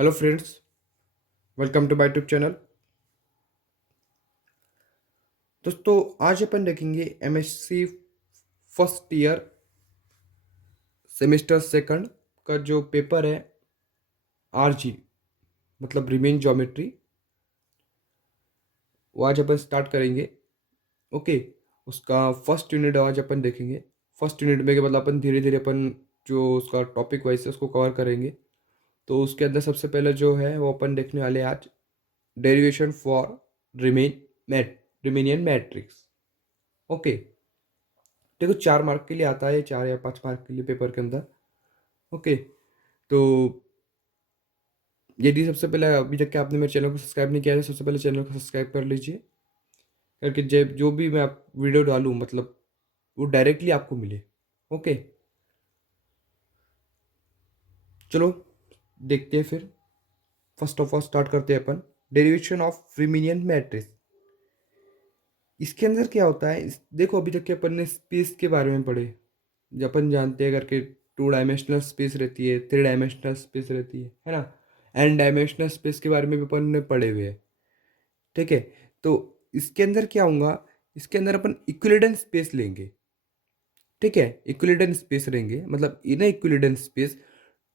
Hello friends, welcome to my YouTube channel. दोस्तों, आज अपन देखेंगे MSc first year semester second का जो पेपर है, आरजी मतलब रिमेन ज्योमेट्री, वो आज अपन स्टार्ट करेंगे। ओके, उसका फर्स्ट यूनिट आज अपन देखेंगे। फर्स्ट यूनिट में के मतलब अपन धीरे धीरे अपन जो उसका टॉपिक वाइज है उसको कवर करेंगे। तो उसके अंदर सबसे पहले जो है वो अपन देखने वाले हैं आज डेरिवेशन फॉर रिमेनियन मैट्रिक्स। ओके, देखो 4 मार्क के लिए आता है, 4 या 5 मार्क के लिए पेपर के अंदर। ओके, तो यदि सबसे पहले अभी तक के आपने मेरे चैनल को सब्सक्राइब नहीं किया है, सबसे पहले चैनल को सब्सक्राइब कर लीजिए, करके जब जो भी मैं आप वीडियो डालूँ मतलब वो डायरेक्टली आपको मिले। ओके, चलो देखते हैं फिर। फर्स्ट ऑफ ऑल स्टार्ट करते हैं अपन डेरिवेशन ऑफ रिमेनियन मैट्रिक्स। इसके अंदर क्या होता है देखो, अभी तक के अपन ने स्पेस के बारे में पढ़े। जब अपन जानते हैं करके 2 डायमेंशनल स्पेस रहती है, 3 डायमेंशनल स्पेस रहती है ना। एन डायमेंशनल स्पेस के बारे में भी अपन ने पढ़े हुए हैं। ठीक है, तो इसके अंदर क्या होगा, इसके अंदर अपन इक्विलिडन स्पेस लेंगे। ठीक है, इक्विलिडन स्पेस लेंगे मतलब इन इक्विलिडन स्पेस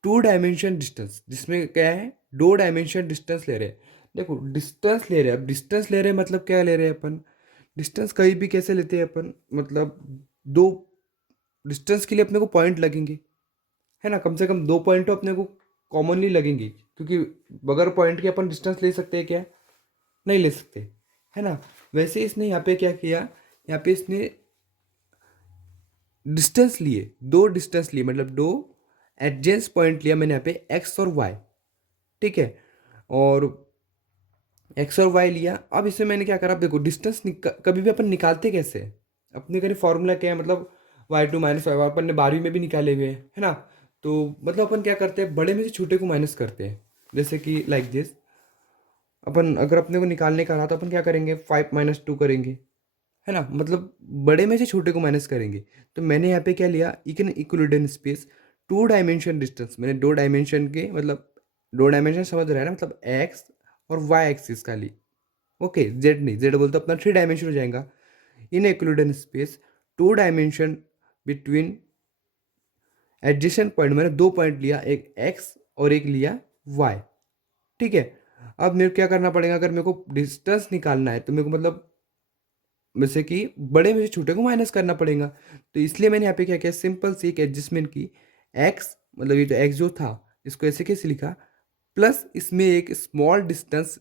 2 डायमेंशन डिस्टेंस, जिसमें क्या है 2 डायमेंशन डिस्टेंस ले रहे हैं। देखो डिस्टेंस ले रहे हैं, अब डिस्टेंस ले रहे हैं मतलब क्या ले रहे हैं अपन, डिस्टेंस कहीं भी कैसे लेते हैं अपन, मतलब दो डिस्टेंस के लिए अपने को पॉइंट लगेंगे, है ना। कम से कम 2 पॉइंट तो अपने को कॉमनली लगेंगे, क्योंकि बगैर पॉइंट के अपन डिस्टेंस ले सकते हैं क्या, नहीं ले सकते, है ना। वैसे इसने यहाँ पे क्या किया, यहाँ पे इसने डिस्टेंस लिए, 2 डिस्टेंस लिए, मतलब 2 एडजेंस पॉइंट लिया मैंने यहाँ पे एक्स और वाई। ठीक है, और एक्स और वाई लिया। अब इसमें मैंने क्या करा, अब देखो डिस्टेंस कभी भी अपन निकालते कैसे हैं? अपने करीब फॉर्मूला क्या है, मतलब y2 - y1 अपन ने 12वीं में भी निकाले हुए हैं, है ना। तो मतलब अपन क्या करते हैं, बड़े में से छोटे को माइनस करते हैं। जैसे कि लाइक दिस, अपन अगर अपने को निकालने का रहा तो अपन क्या करेंगे, 5 - 2 करेंगे, है ना। मतलब बड़े में से छोटे को माइनस करेंगे। तो मैंने यहाँ पे क्या लिया, इकन इक्विलिडन स्पेस 2 डायमेंशन डिस्टेंस, मैंने 2 डायमेंशन के मतलब 2 डायमेंशन समझ रहा है ना, मतलब एक्स और वाई एक्सिस का ली। ओके, जेड नहीं, जेड बोलते अपना 3 डायमेंशन हो जाएगा। In Euclidean space 2 dimension between adjacent point, मैंने 2 पॉइंट लिया, एक एक्स और एक लिया वाई। ठीक है, अब मेरे को क्या करना पड़ेगा, अगर मेरे को डिस्टेंस निकालना है तो मेरे को मतलब जैसे कि बड़े में से छोटे को माइनस करना पड़ेगा। तो इसलिए मैंने यहाँ पे क्या किया, सिंपल सी एक एडजस्टमेंट की। एक्स मतलब ये जो एक्स जो था इसको ऐसे कैसे लिखा, प्लस इसमें एक स्मॉल डिस्टेंस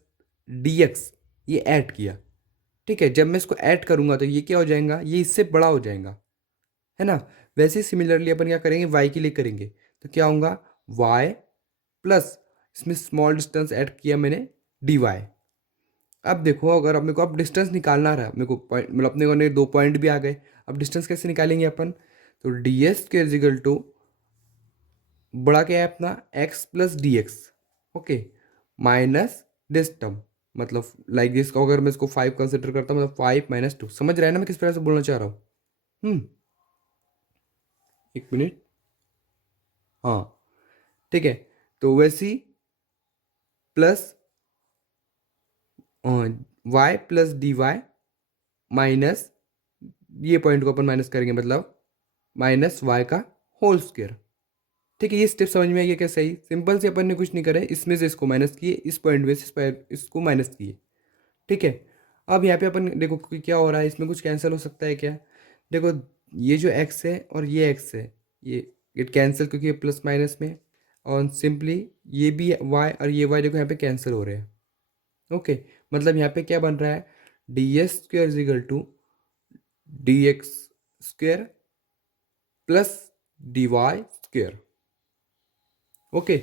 डी एक्स ये ऐड किया। ठीक है, जब मैं इसको ऐड करूंगा तो ये क्या हो जाएगा, ये इससे बड़ा हो जाएगा, है ना। वैसे ही सिमिलरली अपन क्या करेंगे, वाई के लिए करेंगे। तो क्या होगा, वाई प्लस इसमें स्मॉल डिस्टेंस ऐड किया मैंने डी वाई। अब देखो, अगर अब मेरे को अब डिस्टेंस निकालना रहा, मेरे को पॉइंट मतलब अपने को 2 पॉइंट भी आ गए। अब डिस्टेंस कैसे निकालेंगे अपन, तो डी एस के इजिकल टू बड़ा क्या है अपना x plus D x. Okay, minus this term, मतलब लाइक दिस को अगर मैं इसको 5 कंसिडर करता हूँ, मतलब 5 - 2, समझ रहे हैं ना मैं किस तरह से बोलना चाह रहा हूँ। हम्म, एक मिनट। हाँ, ठीक है, तो वैसी plus Y plus D Y minus, ये पॉइंट को अपन माइनस करेंगे, मतलब माइनस वाई का होल स्क्वायर। ठीक है, ये स्टेप समझ में आइए क्या, सही सिंपल से अपन ने कुछ नहीं करे, इसमें से इसको माइनस किए, इस पॉइंट में से इसको माइनस किए। ठीक है, अब यहाँ पे अपन देखो कि क्या हो रहा है, इसमें कुछ कैंसिल हो सकता है क्या, देखो ये जो एक्स है और ये एक्स है, ये कैंसिल क्योंकि ये प्लस माइनस में। और सिंपली ये भी वाई और ये वाई देखो यहाँ पे कैंसिल हो रहे हैं। ओके, मतलब यहाँ पे क्या बन रहा है, D S square is equal to D X square plus D Y square. Okay,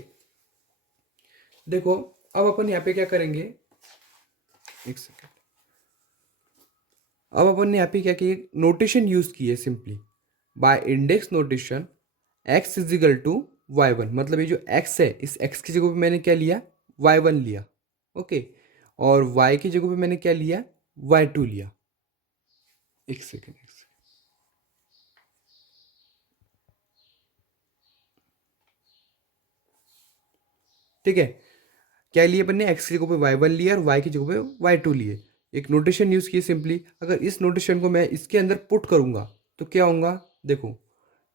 देखो अब अपन यहाँ पे क्या करेंगे, एक सेकेंड। अब अपन ने यहाँ पे क्या किया, नोटेशन यूज की है simply by index notation, X is equal to Y one, मतलब ये जो एक्स है इस एक्स की जगह पे मैंने क्या लिया, वाई वन लिया। ओके, और वाई की जगह पे मैंने क्या लिया, वाई टू लिया। एक सेकेंड, एक सेकेंड। ठीक है, क्या लिए अपन ने, एक्स की जगह पे वाई वन लिया और वाई की जगह पे वाई टू लिए। एक नोटेशन यूज़ किए सिंपली। अगर इस नोटेशन को मैं इसके अंदर पुट करूंगा तो क्या होगा, देखो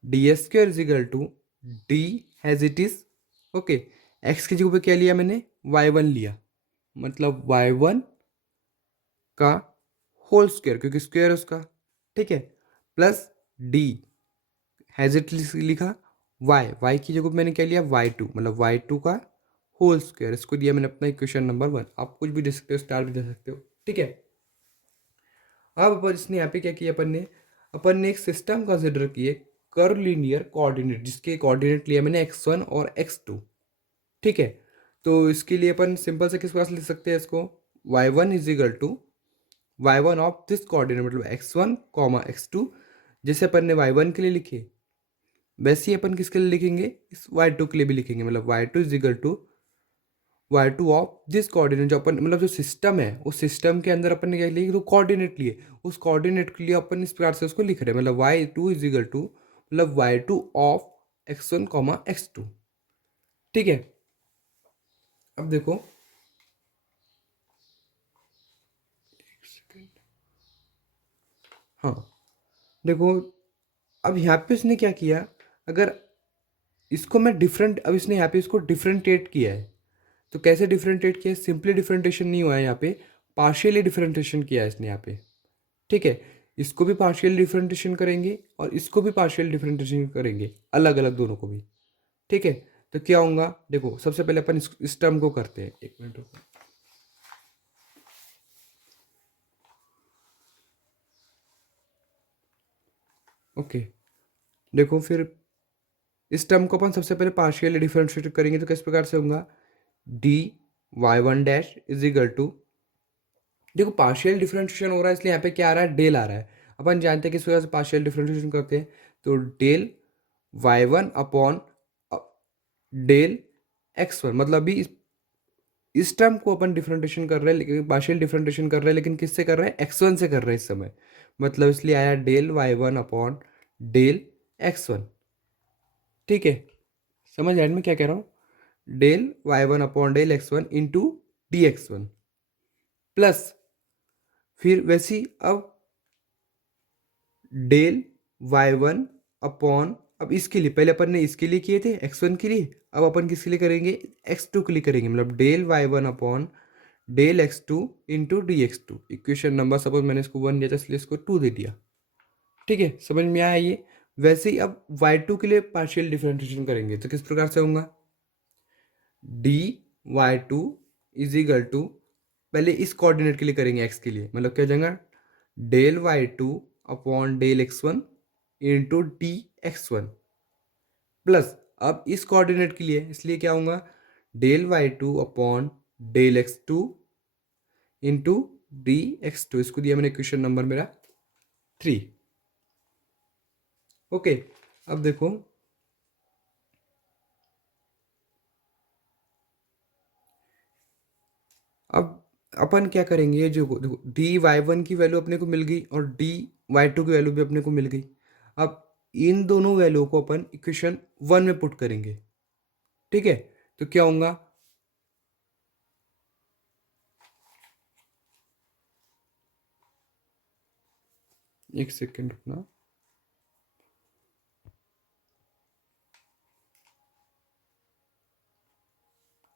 d s square is equal to d has it is, okay, x की जगह पे क्या लिया मैंने, वाई वन लिया, मतलब वाई वन का होल स्क्वायर, क्योंकि स्क्वायर है उसका, ठीक है, प्लस डी हैज इट लिखा, वाई वाई की जगह पे मैंने क्या लिया, वाई टू, मतलब वाई टू का होल स्क्वायर, इसको दिया मैंने अपना इक्वेशन नंबर वन। आप कुछ भी दे सकते हो, स्टार भी दे सकते हो, ठीक है। अब अपन इसने यहाँ पे क्या किया, अपन ने एक सिस्टम कंसिडर किए, कर्व लीनियर कोऑर्डिनेट, जिसके कोऑर्डिनेट लिया मैंने x1 और x2, ठीक है। तो इसके लिए अपन सिंपल से किस प्रकार से लिख सकते हैं इसको, y1 is equal to Y one of this coordinate, मतलब x1 कॉमा x2, जैसे अपन ने y1 के लिए लिखे वैसे ही अपन किसके लिए लिखेंगे, इस y2 के लिए भी लिखेंगे, मतलब y2 is equal to y2 of this coordinate, जो अपन मतलब जो सिस्टम है उस सिस्टम के अंदर अपन ने क्या लिया, तो कोऑर्डिनेट लिए, उस कोऑर्डिनेट के लिए अपन इस प्रकार से उसको लिख रहे हैं, मतलब y2 इज इक्वल टू मतलब y2 of x1 comma x2, ठीक है। अब देखो, हाँ देखो, अब यहाँ पे इसने क्या किया, अगर इसको मैं डिफरेंट, अब इसने यहाँ पे इसको डिफरेंटिएट किया है, तो कैसे डिफरेंटिएट किया है, सिंपली डिफरेंटेशन नहीं हुआ है यहाँ पे, पार्शियली डिफरेंटेशन किया है इसने यहाँ पे, ठीक है। इसको भी पार्शियल डिफरेंटेशन करेंगे और इसको भी पार्शियल डिफरेंटेशन करेंगे, अलग अलग दोनों को भी, ठीक है। तो क्या होगा, देखो सबसे पहले अपन इस टर्म को करते हैं, एक मिनट रुको। ओके, देखो फिर इस टर्म को अपन सबसे पहले पार्शियली डिफरेंशिएट करेंगे, तो किस प्रकार से होगा, d Y one dash is equal to, देखो पार्शियल डिफरेंशिएशन हो रहा है इसलिए यहाँ पे क्या आ रहा है, डेल आ रहा है। अपन जानते हैं किस वजह से पार्शियल डिफरेंशिएशन करते हैं, तो del Y one upon del x one, मतलब अभी इस टर्म को अपन डिफरेंशिएशन कर रहे हैं, लेकिन पार्शियल डिफरेंशिएशन कर रहे हैं, लेकिन किससे कर रहे हैं, एक्स वन से कर रहे हैं इस समय, मतलब इसलिए आया del Y one upon del x one, ठीक है। समझ आए मैं क्या कह रहा हूँ, del Y one upon del x one into D x one, plus फिर वैसे ही अब डेल वाई वन अपॉन, अब इसके लिए पहले अपन ने इसके लिए किए थे एक्स वन के लिए, अब अपन किसके लिए करेंगे, एक्स टू के लिए करेंगे, मतलब del Y one upon del x two into D x two, equation number suppose मैंने इसको वन दिया था इसलिए इसको टू दे दिया, ठीक है, समझ में आया ये। वैसे ही अब वाई टू के लिए पार्शियल डिफरेंशिएशन करेंगे तो किस प्रकार से होगा, d Y two is equal to, पहले इस कोऑर्डिनेट के लिए करेंगे एक्स के लिए, मतलब क्या हो जाएगा, del Y two upon del x one into D x one, plus अब इस कोऑर्डिनेट के लिए इसलिए क्या होगा, del Y two upon del x two into D x two, इसको दिया मैंने क्वेश्चन नंबर मेरा थ्री, ओके। अब देखो, अब अपन क्या करेंगे, ये जो देखो डी वाई वन की वैल्यू अपने को मिल गई और डी वाई टू की वैल्यू भी अपने को मिल गई। अब इन दोनों वैल्यू को अपन इक्वेशन वन में पुट करेंगे, ठीक है। तो क्या होगा, एक सेकेंड रुकना,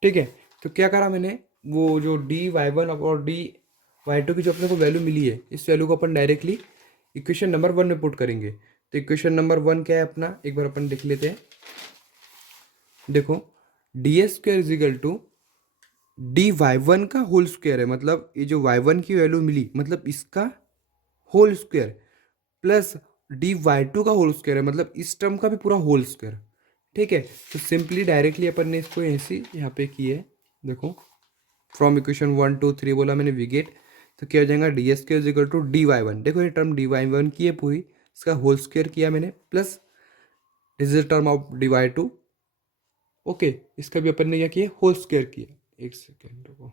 ठीक है। तो क्या करा मैंने, वो जो डी वाई वन और डी वाई टू की जो अपने को वैल्यू मिली है, इस वैल्यू को अपन डायरेक्टली इक्वेशन नंबर वन में पुट करेंगे। तो इक्वेशन नंबर वन क्या है अपना, एक बार अपन देख लेते हैं। देखो d s square is equal to d Y one का होल स्क्वायर है, मतलब ये जो वाई वन की वैल्यू मिली मतलब इसका whole square, plus D Y two का होल स्क्वायर है, मतलब इस टर्म का भी पूरा होल स्क्वायर, ठीक है। तो सिंपली डायरेक्टली अपन ने इसको ऐसे यहाँ पे किया है, देखो from equation one two three बोला मैंने वी गेट, तो क्या हो जाएगा, d s square is equal to d Y one, देखो ये टर्म डी वाई वन की है पूरी, इसका होल स्क्वायर किया मैंने, plus this is term of d Y two, okay, इसका भी अपन ने क्या किया, होल स्क्वायर किया। एक सेकेंड रुको,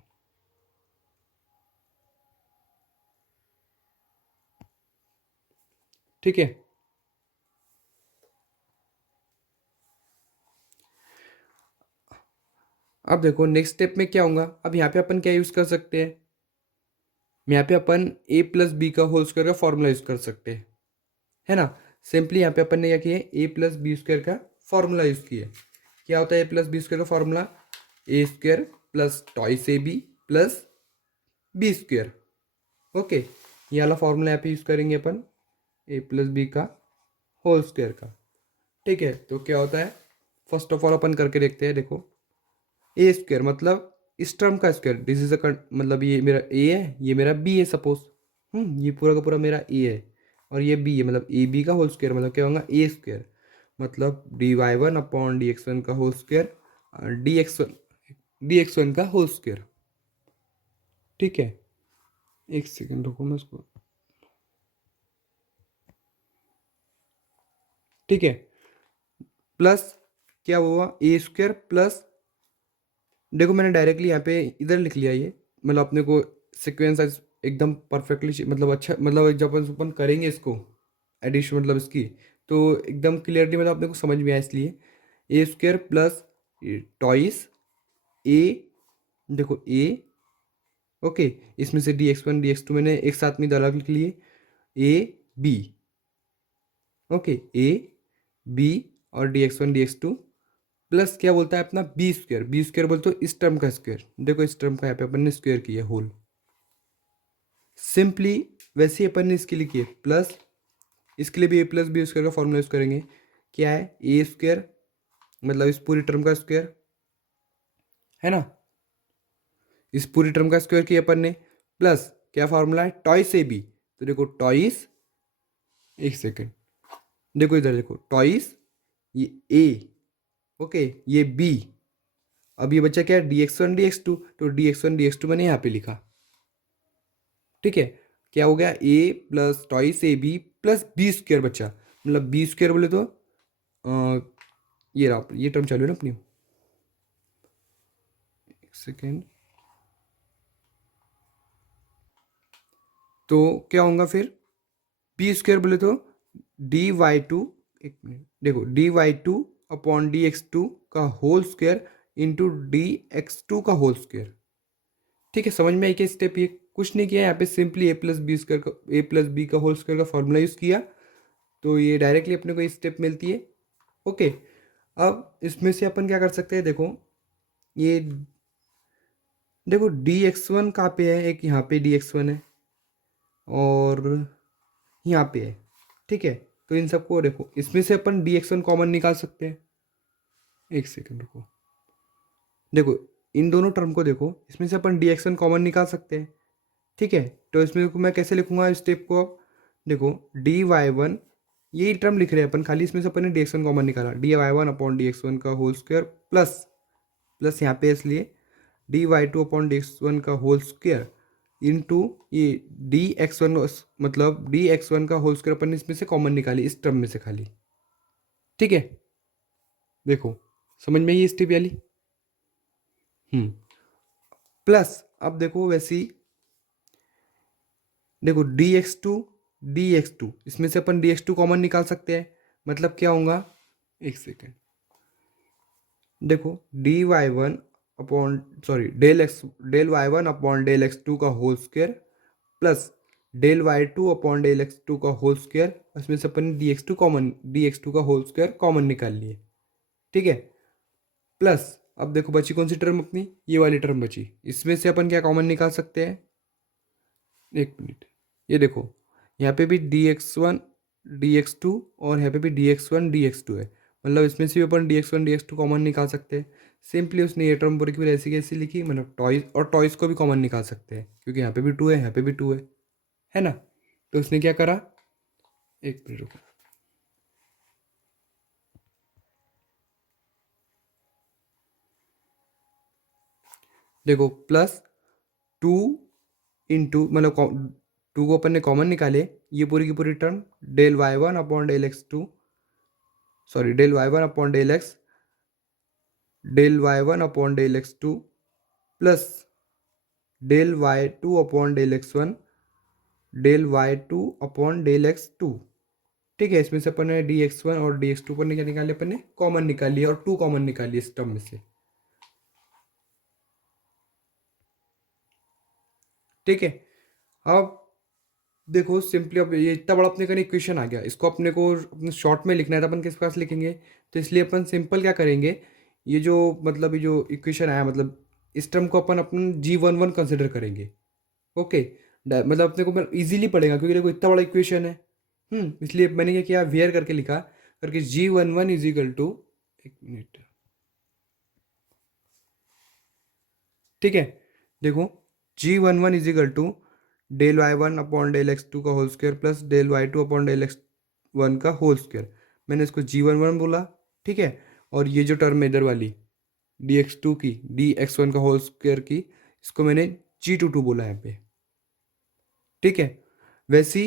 ठीक है। अब देखो नेक्स्ट स्टेप में क्या होगा, अब यहाँ पे अपन क्या यूज़ कर सकते हैं, यहाँ पे अपन ए प्लस बी का होल स्क्वायर का फॉर्मूला यूज़ कर सकते हैं, है ना। सिंपली यहाँ पे अपन ने क्या किया, ए प्लस बी स्क्वायर का फॉर्मूला यूज़ किया। क्या होता है ए प्लस बी स्क्वायर का formula, a square plus twice A B plus B square. Okay, ये वाला फॉर्मूला यहाँ पे यूज़ करेंगे अपन ए प्लस बी का होल स्क्वायर का। ठीक है, तो क्या होता है, फर्स्ट ऑफ ऑल अपन करके देखते हैं। देखो ए स्क्वायर मतलब इस टर्म का स्क्वायर, दिस इज अ मतलब ये मेरा ए है, ये मेरा बी है सपोज, ये पूरा का पूरा मेरा ए है और ये बी है, मतलब ए बी का होल स्क्वायर मतलब क्या होगा ए स्क्वायर, मतलब D Y one upon D x one का whole square, D x one का होल स्क्वायर। ठीक है, एक सेकेंड रुको मैं उसको, ठीक है, प्लस क्या हुआ ए स्क्वायर प्लस, देखो मैंने डायरेक्टली यहाँ पे इधर लिख लिया ये, मतलब अपने को सिक्वेंस एकदम परफेक्टली, मतलब अच्छा, मतलब जब अपन करेंगे इसको एडिशन मतलब इसकी, तो एकदम क्लियरली मतलब अपने को समझ में आया, इसलिए A square plus twice A, देखो ए, ओके, इसमें से D x one D x two मैंने एक साथ में अलग लिख लिए, A B, okay, A B और D x one D x two plus क्या बोलता है अपना बी स्क्वायर, बी स्क्वायर बोलते हो इस टर्म का स्क्वायर, देखो इस टर्म का यहाँ पे अपन ने स्क्वायर किया होल, सिंपली वैसे ही अपन ने इसके लिए किए प्लस, इसके लिए भी ए प्लस बी स्क्वायर का फॉर्मूला यूज करेंगे। क्या है, ए स्क्वायर मतलब इस पूरी टर्म का स्क्वायर, है ना, इस पूरी टर्म का स्क्वायर किया अपन ने, प्लस क्या फॉर्मूला है टॉइस ए बी, तो देखो टॉइस, एक सेकेंड, देखो इधर देखो टॉइस ये ए, ओके, ये बी, अब ये बच्चा क्या है D x one D x two, तो D x one D x two मैंने यहाँ पे लिखा। ठीक है, क्या हो गया A plus twice A B plus B square बच्चा, मतलब बी स्क्वायर बोले तो ये रहा, ये टर्म चालू है ना अपनी, एक सेकेंड, तो क्या होगा फिर बी स्क्वायर बोले तो डी वाई टू, एक मिनट देखो D Y two upon D x two का whole square into D x two का होल स्क्वायर। ठीक है, समझ में आई क्या स्टेप, ये कुछ नहीं किया यहाँ पे, सिंपली ए प्लस बी स्क्वायर का, ए प्लस बी का होल स्क्वायर का फॉर्मूला यूज़ किया, तो ये डायरेक्टली अपने को ये स्टेप मिलती है। ओके, अब इसमें से अपन क्या कर सकते हैं, देखो ये, देखो डी एक्स वन कहाँ पे है, एक यहाँ पे डी एक्स वन है और यहाँ पे है। ठीक है, तो इन सबको देखो, इसमें से अपन डी एक्स वन कॉमन निकाल सकते हैं, एक सेकेंड रुको, देखो इन दोनों टर्म को देखो, इसमें से अपन डी एक्स वन कॉमन निकाल सकते हैं। ठीक है, तो इसमें मैं कैसे लिखूंगा स्टेप को, अब देखो डी वाई वन, यही टर्म लिख रहे हैं अपन, खाली इसमें से अपन ने डी एक्स वन कॉमन निकाला, d Y one upon D x one का होल स्क्वायर प्लस, प्लस यहाँ पे इसलिए d Y two upon D x one का होल स्क्वायर इंटू ये डी एक्स वन, मतलब डी एक्स वन का whole square अपन ने इसमें से कॉमन निकाली इस टर्म में से खाली। ठीक है, देखो समझ में ये स्टेप वाली, प्लस अब देखो वैसे ही, देखो डी एक्स टू इसमें से अपन डी एक्स टू कॉमन निकाल सकते हैं, मतलब क्या होगा, एक सेकेंड, देखो D Y one upon, sorry del Y one upon del x two का whole square plus del Y two upon del x two का होल स्क्वायर, इसमें से अपन डी एक्स टू का होल स्क्वायर कॉमन निकाल लिए। ठीक है, प्लस अब देखो बची कौन सी टर्म अपनी, ये वाली टर्म बची, इसमें से अपन क्या कॉमन निकाल सकते हैं, एक मिनट, ये देखो यहाँ पे भी D x one D x two और यहाँ पे भी D x one D x two है, मतलब इसमें से भी अपन D x one D x two common निकाल सकते हैं। सिंपली उसने ये टर्म पूरी की पूरी ऐसी कैसी लिखी, मतलब टॉइस और टॉइस को भी कॉमन निकाल सकते हैं, क्योंकि यहाँ पे भी टू है यहाँ पे भी टू है ना। तो उसने क्या करा, एक मिनट रुको, देखो प्लस टू इंटू, मतलब टू को अपन ने कॉमन निकाले, ये पूरी की पूरी term del Y one upon del x two, sorry del Y one upon del Y one upon del x two plus del Y two upon del x one del Y two upon del x two. ठीक है, इसमें से अपन ने d x one और D x two पर क्या निकाले, अपन ने कॉमन निकाल लिया और टू कॉमन निकाल लिया इस टर्म में से। ठीक है। अब देखो सिंपली, अब ये इतना बड़ा अपने का इक्वेशन आ गया, इसको अपने को अपने शॉर्ट में लिखना है तो अपन किस पास लिखेंगे? तो इसलिए अपन सिंपल क्या करेंगे, ये जो मतलब ये जो इक्वेशन आया, मतलब इस टर्म को अपन G11 कंसिडर करेंगे। ओके, मतलब अपने को इजीली पड़ेगा क्योंकि देखो इतना बड़ा इक्वेशन है। इसलिए मैंने क्या किया, वेयर करके लिखा, करके G11 इज इक्वल टू, एक मिनट, ठीक है। देखो G11 is equal to del Y1 upon del X2 का whole square plus del Y2 upon del X1 का होल स्क्वायर। मैंने इसको G11 बोला, ठीक है। और ये जो टर्म है इधर वाली dx2 की, dx1 का होल स्क्वायर की, इसको मैंने G22 बोला यहाँ पे, ठीक है। वैसी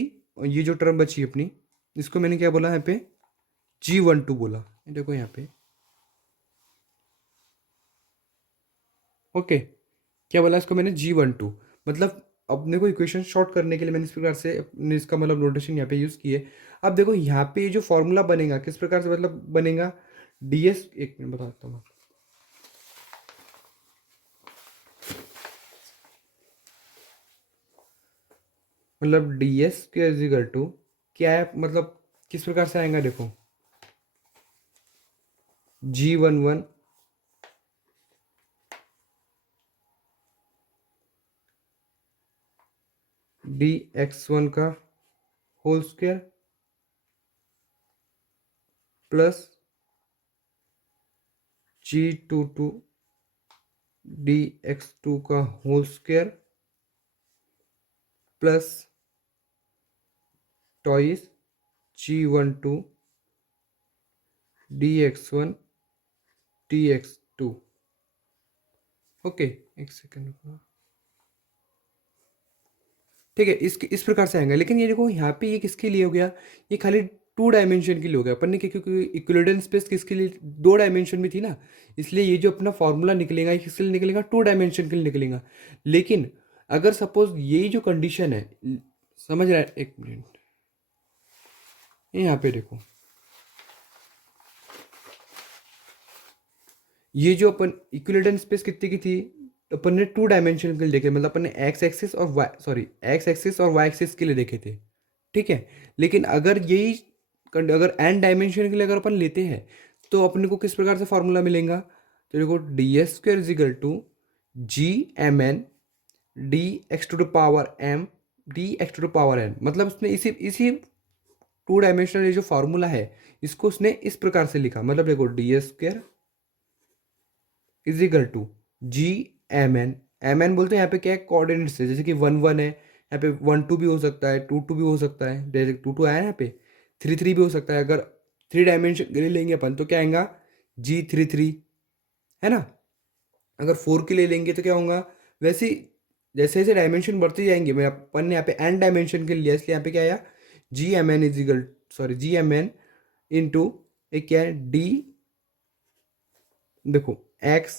ये जो टर्म बची अपनी, इसको मैंने क्या बोला यहाँ पे, G12 बोला। ये देखो यहाँ पे, ओके, क्या बोला इसको मैंने, G12। मतलब अपने को इक्वेशन शॉर्ट करने के लिए मैंने इस प्रकार से अपने इसका मतलब नोटेशन यहाँ पे यूज़ किए। अब देखो यहाँ पे ये जो फॉर्मूला बनेगा किस प्रकार से मतलब बनेगा, ds, एक मिनट बताता हूँ। मतलब ds के इज इक्वल टू क्या है, मतलब किस प्रकार से आएगा देखो, G11 dx1 का whole square plus G22 dx2 का whole square plus twice G12 dx1 dx2। Okay, एक सेकेंड, ठीक है। इस प्रकार से आएगा। लेकिन ये देखो यहाँ पे ये किसके लिए हो गया, ये खाली 2 डायमेंशन के लिए हो गया अपन ने, क्योंकि इक्विलिब्रियम स्पेस किसके लिए, 2 डायमेंशन में थी ना, इसलिए ये जो अपना फॉर्मूला निकलेगा ये किसके लिए निकलेगा, 2 डायमेंशन के लिए निकलेगा। लेकिन अगर सपोज यही जो कंडीशन है, समझ रहा है, एक मिनट, ये यहाँ पे देखो, ये जो अपन इक्विलिब्रियम स्पेस कितने की थी, अपन ने 2 डायमेंशन के लिए देखे, मतलब अपन ने एक्स एक्सिस और वाई, सॉरी, एक्स एक्सिस और वाई एक्सिस के लिए देखे थे, ठीक है। लेकिन अगर यही अगर एन डायमेंशन के लिए अगर अपन लेते हैं तो अपने को किस प्रकार से फॉर्मूला मिलेगा, तो देखो ds² is equal to G(mn) dx⁻m dx⁻n। मतलब उसने इसी इसी 2 डायमेंशनल ये जो फॉर्मूला है इसको उसने इस प्रकार से लिखा, मतलब देखो ds² is equal to G(mn), mn बोलते हैं यहाँ पे क्या है, कोऑर्डिनेट्स है, जैसे कि 1 1 है, यहाँ पे 1 2 भी हो सकता है, 2 2 भी हो सकता है, जैसे 2 2 आया है यहाँ पे, 3 3 भी हो सकता है। अगर 3 डायमेंशन के लिए लेंगे अपन तो क्या आएगा, G33, है ना। अगर 4 के लिए लेंगे तो क्या होगा, वैसे ही जैसे जैसे डायमेंशन बढ़ती जाएंगे, मैं अपन ने यहाँ पे n डायमेंशन के लिए लिया, इसलिए यहाँ पे क्या आया, G(mn) is equal, sorry, G(mn) into एक क्या है d, देखो x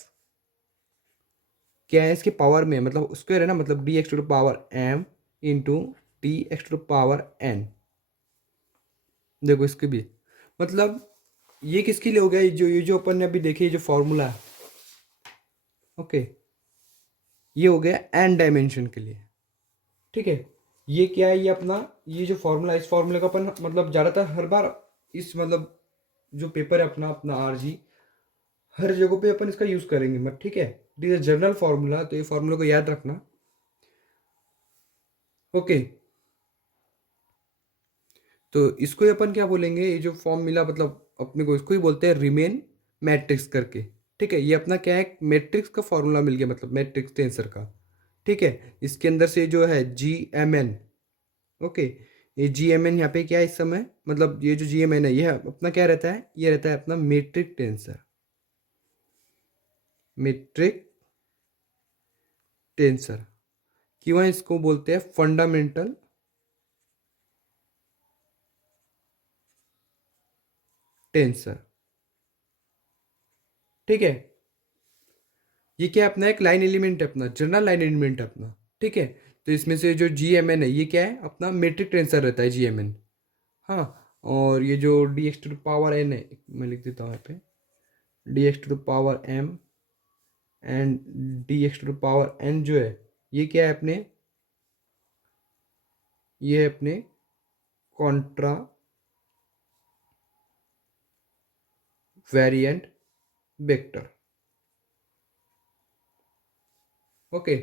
क्या है इसके पावर में, मतलब स्क्वायर है ना, मतलब dx⁻m इंटू dx⁻n। देखो इसके भी मतलब ये किसके लिए हो गया, ये जो अपन ने अभी देखे, ये जो फॉर्मूला है, ओके, ये हो गया n डायमेंशन के लिए, ठीक है। ये क्या है, ये अपना ये जो फॉर्मूला, इस फॉर्मूले का अपन मतलब ज़्यादातर हर बार इस मतलब जो पेपर है अपना अपना RG, हर जगह पे अपन इसका यूज़ करेंगे मत, ठीक है। दिस इज जनरल फार्मूला, तो ये फार्मूला को याद रखना, ओके। तो इसको ही अपन क्या बोलेंगे, ये जो फॉर्म मिला मतलब अपने को इसको ही बोलते हैं रिमेन मैट्रिक्स करके, ठीक है। ये अपना क्या है, मैट्रिक्स का फॉर्मूला मिल गया, मतलब मैट्रिक्स टेंसर का, ठीक है। इसके अंदर से जो है G(mn), ओके, ये G(mn) यहाँ पे क्या है इस समय, मतलब ये जो G(mn) है ये अपना क्या रहता है, ये रहता है अपना मेट्रिक टेंसर, मेट्रिक टेंसर, क्यों इसको बोलते हैं फंडामेंटल टेंसर, ठीक है। ये क्या है, अपना एक लाइन एलिमेंट है, अपना जनरल लाइन एलिमेंट है अपना, ठीक है। तो इसमें से जो G(mn) है ये क्या है, अपना मेट्रिक टेंसर रहता है G(mn), हाँ। और ये जो dx⁻n है, मैं लिख देता हूँ यहाँ पे, dx⁻m एंड dx⁻n जो है ये क्या है अपने ये है अपने कॉन्ट्रा वेरिएंट वेक्टर। ओके,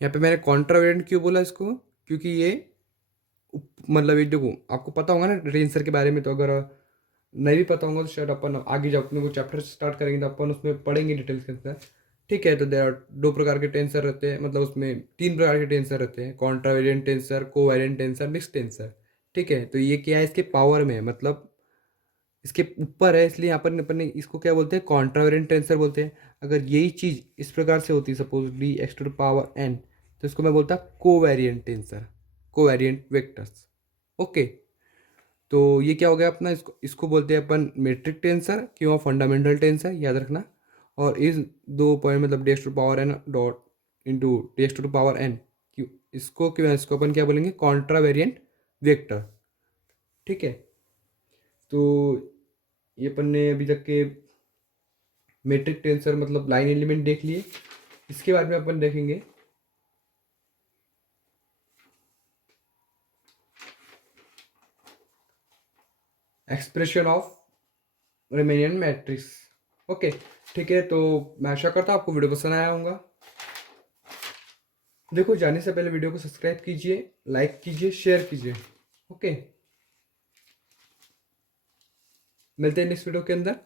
यहाँ पे मैंने कॉन्ट्रा वेरिएंट क्यों बोला इसको, क्योंकि ये मतलब ये देखो आपको पता होगा ना टेंसर के बारे में, तो अगर नहीं भी पता होगा तो शायद अपन आगे जब अपने को चैप्टर स्टार्ट करेंगे तो अपन उसमें पढ़ेंगे डिटेल्स के अंदर। ठीक है, तो देर आर दो प्रकार के टेंसर रहते हैं, मतलब उसमें तीन प्रकार के टेंसर रहते हैं, contravariant tensor, covariant tensor, mix tensor. ठीक है, तो ये क्या है, इसके पावर में है, मतलब इसके ऊपर है, इसलिए यहाँ पर अपन ने इसको क्या बोलते हैं, कॉन्ट्रावेरिएंट टेंसर बोलते हैं। अगर यही चीज़ इस प्रकार से होती suppose d x two the power n, तो इसको मैं बोलता covariant tensor, covariant vectors. Okay, तो ये क्या हो गया अपना, इसको इसको बोलते हैं अपन मेट्रिक टेंसर क्यों फंडामेंटल टेंसर, याद रखना। और इस दो पॉइंट मतलब d x two power n dot into D x two power n, क्यों इसको अपन क्या बोलेंगे, कॉन्ट्रा वेरिएंट वेक्टर। ठीक है, तो ये अपन ने अभी तक के मेट्रिक टेंसर मतलब लाइन एलिमेंट देख लिए। इसके बाद में अपन देखेंगे एक्सप्रेशन ऑफ रिमेनियन मैट्रिक्स। ओके, ठीक है, तो मैं आशा करता हूँ आपको वीडियो पसंद आया होगा। देखो, जाने से पहले वीडियो को सब्सक्राइब कीजिए, लाइक कीजिए, शेयर कीजिए। ओके, मिलते हैं नेक्स्ट वीडियो के अंदर।